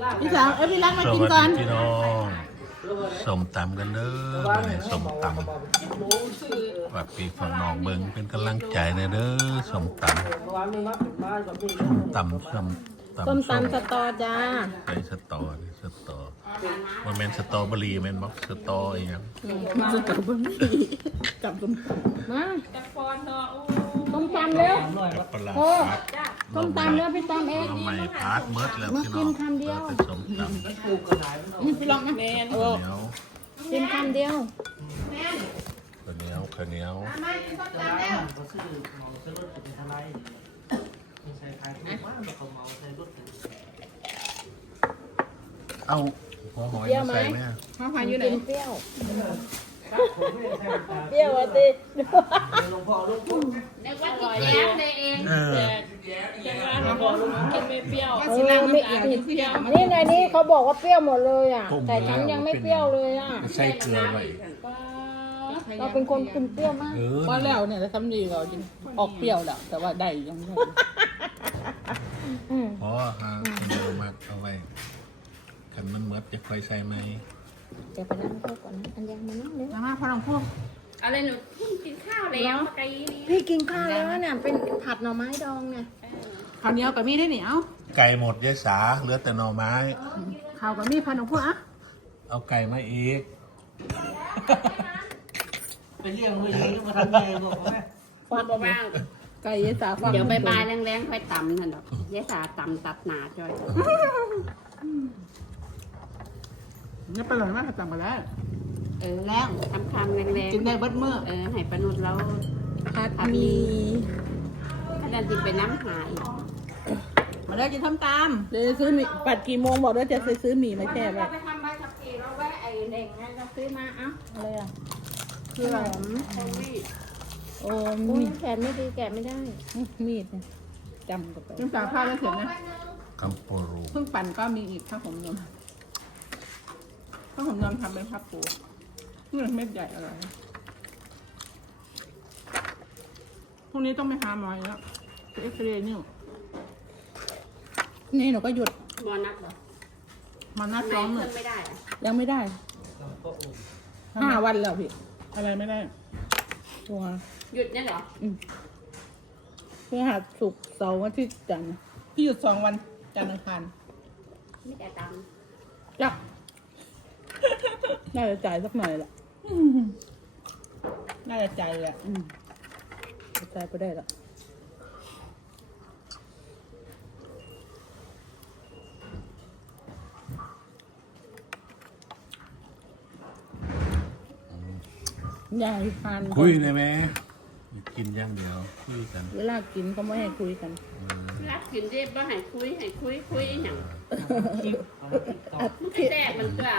พี่สาวพี่รักมาสกินวัสก่อนดีพี่น้องสมตำกันเด้อมาในสมตำว่าปีฝั่งน้องเบิงเป็นกำลังใจในเด้อสมตำส้มตำสตอจ้าไปสตอนี่สตอมันเป็นสตอเบอรี่แม่นบ่สตออีหยังมากับบะหมี่กับส้มตำมาส้มตำเร็วกับปลาโอ้พัดส้มตำเร็วพี่ตำเองทำไมพาดเมิดแล้วพี่น้องมากินคำเดียวเป็นสมตำพี่รักนะแม่ข้าวเหนียวกินคำเดียวข้าวเหนียวเอาหัวหอยมาใส่ไหมข้าวผัดอยู่ไหนกินเปรี้ยวเปรี้ยวอ่ะสิเออว่าสิรักน้ำตาลกินที่ยามานี่ในนี้เขาบอกว่าเปรี้ยวหมดเลยอ่ะ แต่ฉันยังไม่เปรี้ยวเลยอ่ะใส่เกลือไว้เราเป็นคนกินเปรี้ยวมากว่าแล้วเนี่ยแล้วทำดีเราจริงออกเปรี้ยวแล้วแต่ว่าได้ยังไม่เพราะฮะคุณเอามาเอาไว้ขันมันเมิดจะค่อยใส่ไหมเดี๋ยวไปนั่งข้าวก่อนนะอันยังมานั่งเลยมาพอลองพวกอะไรหนูเพิ่งกินข้าวแล้วเมื่อกี้นี้พี่กินข้าวแล้วเนี่ยเป็นผัดหน่อไม้ดองเนี่ยข้าวเหนียวกับมีได้เหนียวไก่หมดยายสาเหลือแต่หน่อไม้ข้าวกับมีพันของพวกอ่ะเอาไก่มาอีกไปเลี้ยงมือยิงมาทำไงบอกแม่ฟังบอกว่าไก่ยายสาฟังเดี๋ยวบายแรงๆค่อยตำท่านดอกยายสาตำตัดหนาจ้อยเนี่ยไปหล่อยมากจำมาแล้วแล้วคำแรงกินได้เบิดเมื่อให้ปนุษแล้วผัดมีถ้าดันจินไปน้ำหายมาได้จะทำตามเดี๋ยวซื้อหมี่ปัดกี่โมงบอกว่าจะซื้อหมี่มาแช่ไว้ไปทำใบขับขี่เราแวะไอ้เน่งไงเราซื้อมาเอ้าอะไรอ่ะคืออะไร โอ้อุ้ยมีดแขนไม่ดีแกะไม่ได้มีดเนี่ยจำกับไปน้ำตาลผ้าแล้วเสร็จนะกัมปูรูเพิ่งปั่นก็มีอีกข้าวผมนมข้าวผมนมทำเป็นพับปูนี่เม็ดใหญ่อร่อยพรุ่งนี้ต้องไปหาหมออีกแล้วไปเอ็กซเรย์นิ้วนี่หนูก็หยุดมอนัดเหรอมานัดทำไมร้องหขึ้นึ่นไม่ได้อะยังไม่ได้5 วันแล้วพี่อะไรไม่ได้ตัวหยุดเนี่ยเหรอเพื่อหาศุกร์เสาร์อาทิตย์จันทร์พี่หยุด2 วันจันทร์อังคารไม่แต่ตจับ น่าจะจ่ายสักหน่อยแหละน่าจะจ่ายแหละจ่ายไปได้ละยายทานคุยได้ไหมกินอย่างเดียวคุยกันเวลากินก็ไม่ให้คุยกันำรักกินได้บ่ให้คุยอีหยัง มันแตกมันก็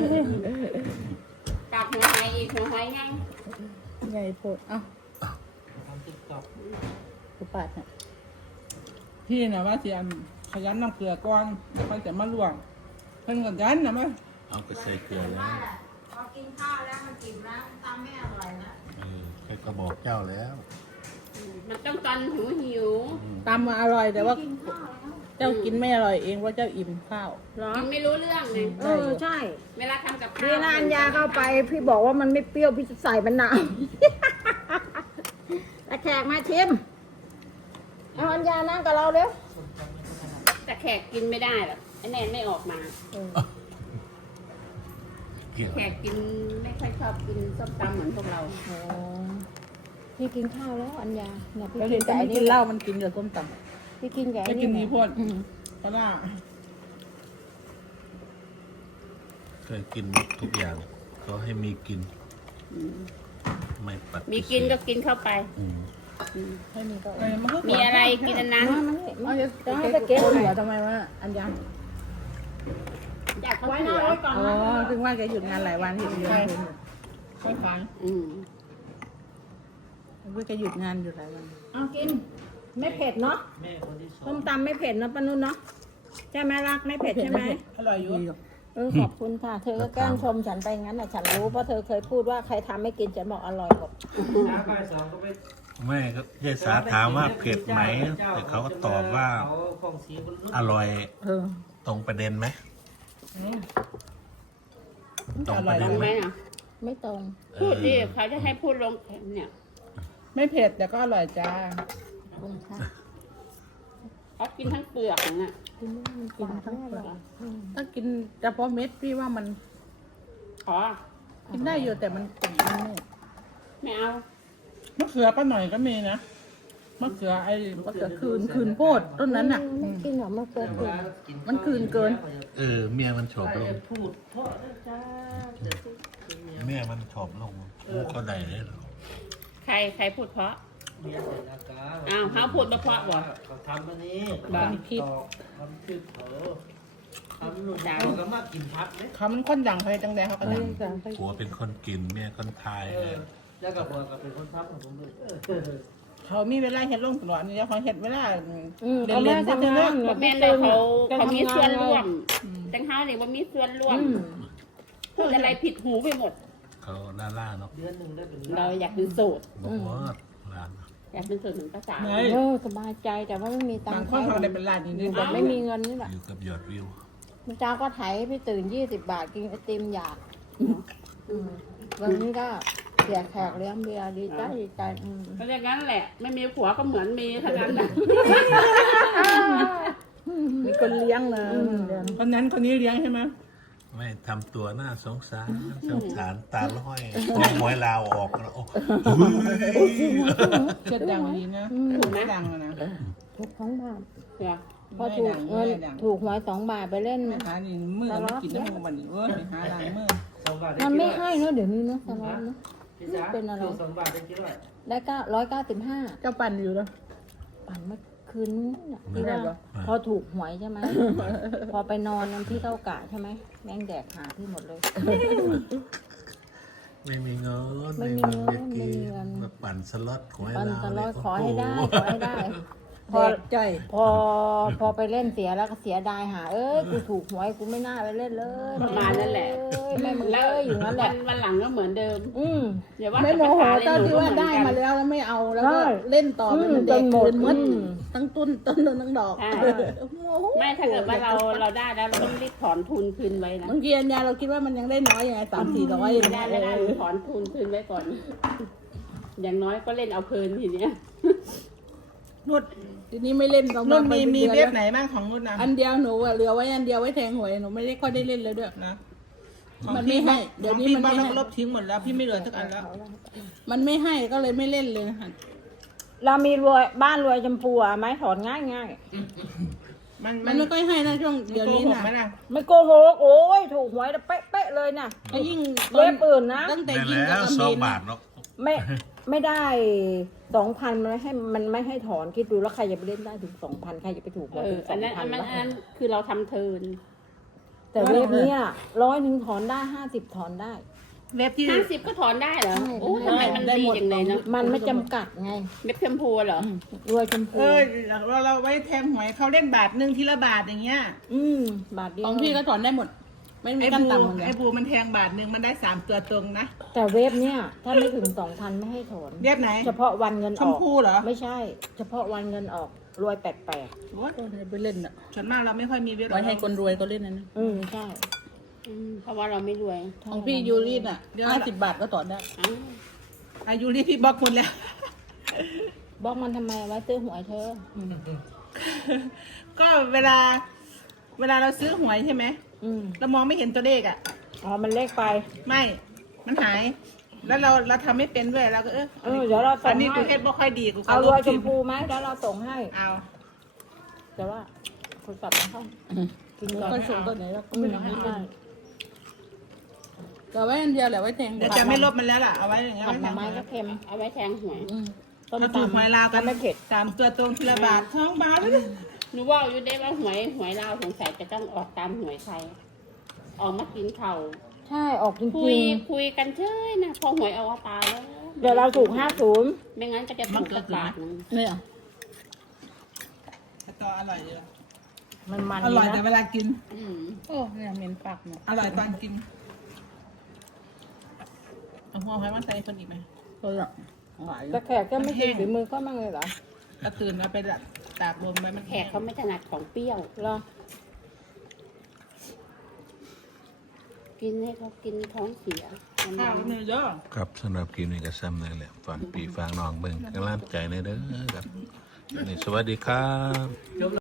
ปากหัวหายอีกหัวหายไงยายโพดเอ้าทำติ๊กต็อกกูปาดเนี่ยพี่นะว่าเสียขยันน้ำเกลือก่อนแล้วค่อยจะมาลวกเพิ่นกันยันนะมั้ยเอาไปใส่เกลือแล้วพอกินข้าวแล้วมันกินแล้วตามไม่อร่อยนะใครก็บอกเจ้าแล้วมันต้องตอนหิวตามมาอร่อยแต่ว่ากินข้าวแล้วเจ้ากินไม่อร่อยเองว่าเจ้าอิ่มข้าวเหรอกินไม่รู้เรื่องเลยใช่เวลาทำกับข้าวนี่นะอัญญาเข้าไปพี่บอกว่ามันไม่เปรี้ยวพี่จะใส่มะนาวแต่แขกมาชิมเอาอัญญานั่งกับเราเร็วแต่แขกกินไม่ได้หรอกไอ้แนนไม่ออกมาเกี่ยวแขกกินไม่ค่อยชอบกินส้มตำเหมือนพวกเราอ๋อพี่กินข้าวแล้วอัญญาเนี่ยพี่แล้วกิเห็นนแต่แต่อัไม่นกินี้นเหล้ามันกินกับส้มตพี่กินแกำงไม่กินมีพ่นเพราะว่าเคยกินทุกอย่างก็ให้มีกิน ไม่ปัดมีกินก็กินเข้าไปให้มีก็มีอะไรกินอันนั้นมานี่เอาจะให้ไปไปเก็เก็บบ หัวทำไมวะอันยังอยากไว้ไว้หน้านะรถก่อนอ๋อนะถึงว่าแกหยุดงานหลายวันเห็นเยอะเลยค่อยฟัง เพื่อแกหยุดงานอยู่หลายวันเอากิน ไม่เผ็ดเนาะแม่คนที่สอส้งมตำไม่เผ็ดเนาะป้านุ่นเนาะใช่ไหมรักไม่เผ็ดใช่ไหมอร่อยอยู่ขอบคุณค่ะ เธอก็แกล้งชมฉันไปงั้นน่ะฉันรู้เพราะเธอเคยพูดว่าใครทำไม่กินฉันบอกอร่อยหมดน้าบ่ายสองก็ไปไม่ก็ยายสาถามว่าเผ็ดไหมแต่เขาก็ตอบว่าเขาของสีบนรถอร่อยเออตรงประเด็นไหมตรงประลเด็นงไหไหมมอ่ะไม่ตรงพูดดิเขาจะให้พูดลงเนี่ยไม่เผ็ดแต่ก็อร่อยจ้าคุณค่ะเขากินทั้งเปลือกน่ะกินไม่มันกินทั้งเปลือกถ้ากินเฉพาะเม็ดพี่ว่ามันขอกินได้อยู่แต่มันกลุ่มมันไม่ไม่เอามะเขือป้าหน่อยก็มีนะมะเขือไอ้มะเขือคืนโพดต้นนั้นน่ะไม่กินหรอกมะเขือคืนมันคืนเกินเมียมันชอบลงพูดเพราะจ้าเมียมันชอบลงกูก็ได้เลยเหรอใครพูดเพราะเมียใส่หน้ากากอ้าวเขาพูดมาเพราะบ่เขาทำอันนี้บ้าทำตอกทำคือเขาทำหนุนเขาก็มากินพักเนี่ยเขามันคนดังใครจังแดเขาก็ดังผัวเป็นคนกินเมียคนทายแล้วกับบัวก็เป็นคนพักของผมด้วยเขามีเวลาเห็ดลงตลอดนี่เขาเห็ดเวลาเขาไม่ทำงานบอกแม่เลยเขามีส่วนร่วมจังเฮาเนี่ยว่ามีส่วนร่วมพูดอะไรผิดหูไปหมดเขาดาราเนาะเดือนหนึ่งได้เป็นเราอยากเป็นโสดบอกว่าร้านอยากเป็นโสดเหมือนภาษาไหนสบายใจแต่ว่าไม่มีตังบางค์คนเขาได้เป็นล้านจริงแต่ไม่มีเงินนี่แหละอยู่กับยอดวิวเมื่อเช้าก็ไถพี่ตื่น20 บาทกินไอติมอยากวันนี้ก็เสียแขกเลี้ยงเบียร์ดีใจเพราะอย่างนั้นแหละ ไม่มีผัวก็เหมือนมีเท่านั้นนะมีคนเลี้ยงเลยคนนั้นคนนี้เลี้ยงใช่ไหมไม่ทำตัวน่าสงสารตาล้อยพอหมวยลาวออกแล้วโอ้เชิดดังดีนะถูกดังนะถูก2 บาทเดี๋ยวพอถูกเงินถูกหวย2 บาทไปเล่นไม่หานี่มือมันกินน้ำมันนี่เว้ยหาล้างมือ 2 บาทมันไม่ให้เนอะเดี๋ยวนี้เนอะสล็อตเนอะพี่จ๋า2 บาทได้กี่ร้อยได้195 เจ้าปั่นอยู่แล้วปั่นเมื่อคืนนี้น่ะที่ว่าพอถูกหวยใช่ไหม พอไปนอนนั้นพี่เข้ากะใช่ไหมแม่งแดกหาพี่หมดเลยไม่มีเงินไม่มีเงินไม่มีเงินมาปั่นสล็อตของไอ้ปั่นเราตลอดเนี่ยขอให้ได้โโขอให้ได้ พอใจพอไปเล่นเสียแล้วก็เสียดายหากูถูกหวยกูไม่น่าไปเล่นเลยประมาณนั่นแหละแม่มึงเอ้ยอยู่นั่นแหละวันหลังก็เหมือนเดิม อย่าว่าไม่โมโหภษเจ้าที่ว่าได้มาแล้วแล้วไม่เอาแล้วก็เล่นต่อเป็นเด็กหมดทั้งต้นทั้งดอกใช่ไม่ถ้าเกิดว่าเราได้แล้วเราต้องรีบถอนทุนคืนไว้นะบางทีเนี่ยเราคิดว่ามันยังได้น้อยยังไง300-400อย่างไม่เงี้ยได้ถอนทุนคืนไว้ก่อน อย่างน้อยก็เล่นเอาเพลินทีเนี้ยนุชทีนี้ไม่เล่นนุ่นมีเว็บไหนบ้างของนุ่นนะอันเดียวหนูเหลือไว้อันเดียวไว้แทงหวยหนูไม่ได้ค่อยได้เล่นเลยด้วยนะมันไม่ให้เดี๋ยวนี้มันไม่ให้ลบทิ้งหมดแล้วพี่ไม่เหลือสักอันแล้วมันไม่ให้ก็เลยไม่เล่นเลยค่ะเรามีรวยบ้านรวยชมพูอ่ะไม้ถอนง่ายมันไม่ค่อยให้นะช่วงเดี๋ยวนี้นะๆไม่โกหกโอ้ยถูกหวยแล้วเป๊ะๆเลยน่ะก็ยิ่งเว็บอื่นนะตั้งแต่ได้ยิ่งแล้กับวกำสอบิงนบาทเนาะไม่ได้2,000มันไม่ให้ถอนคิดดูแล้วใครจะไปเล่นได้ถึง2,000ใครจะไปถูกหวยถึงอันนั้น 2,000 อันนั้นคือเราทำเทินแต่เว็บเนี้ย100ถอนได้50ถอนได้เว็บที่ 50ก็ถอนได้เหรอใช่โอ้ทำไมมันดีอย่างไรเนาะมันไม่จำกัดไงเม็ดชมพูเหรอรวยชมพูเราไว้แทงหวยเขาเล่นบาทนึงทีละบาทอย่างเงี้ยบาทเดียวของพี่ก็ถอนได้หมด ไม่มีขั้นต่ำไอ้บูมันแทงบาทนึงมันได้3ตัวตรงนะแต่เว็บเนี้ยถ้าไม่ถึง2,000ไม่ให้ถอนเว็บไหนเฉพาะวันเงินชอมอกพูเหรอไม่ใช่ เฉพาะวันเงินออกรวยแปลกโอ้ยไปเล่นอ่ะส่วนมากเราไม่ค่อยมีเว็บไว้ให้คนรวยก็เล่นนะใช่เพราะว่าเราไม่รวยของพี่ยูรีน่ะ50 บาทก็ถอนได้อ้าวอายูรีพี่บล็อกหมดแล้วบอกมันทำไมไว้ซื้อหวยเธอก็เวลาเราซื้อหวยใช่ไหมเรามองไม่เห็นตัวเลขอ่ะอ๋อมันเลขไปไม่ มันหาย แล้วเราทำไม่เป็นด้วยเราก็เดี๋ยวเราส่อังนนี้กูให้แค่บ่ค่อยดีกูเอารวยชมพูพูไหมแล้วเราส่งให้เอาแต่ว่าคนสับมันเข้ากินก็ส่งตัวไหนเราก็ไม่รู้ให้ได้แต่ไว้อันเดียวแหละไว้แทงเดี๋ยวจะไม่ลบมันแล้วล่ะเอาไว้อย่างเงี้ยผัดหน่อไม้ก็เค็มเอาไว้แทงหวยต้มเราถูกหวยลาวกันไม่เผ็ด 3ตัวตรงทีละบาท2 บาทเลยหนูว่าอยู่ได้ว่าหวยเราสงสัยจะต้องออกตามหวยไทย ออกมากินเข่าใช่ออกจริงคุยกันเฉยนะพอหวยเอาตายแล้วๆเดี๋ยวเราถูก50 ไม่งั้นก็จะถูกกับบาทนึงเนี่ยต่ออร่อยเลยมันอดีร่อยแต่นะเวลากินโอ้เนี่ยเหม็นปากเนาะอร่อยตอนกินเอาหัวไว้มาใส่คนอีกไหมก็หรอกหวานแต่แขกก็ไม่กินฝีมือก็มั่งเลยเหรอก็ตื่นมาไปตากลมไว้มันแขกเขาไม่ถนัดของเปรี้ยวเหรอกินให้เขากินท้องเสียข้าวนี่เด้อครับสำหรับคลิปนี้ก็ซ้ำนั่นแหละฝากพี่ฝากน้องเบิ่งกำลังใจในเด้อครับนี่สวัสดีครับ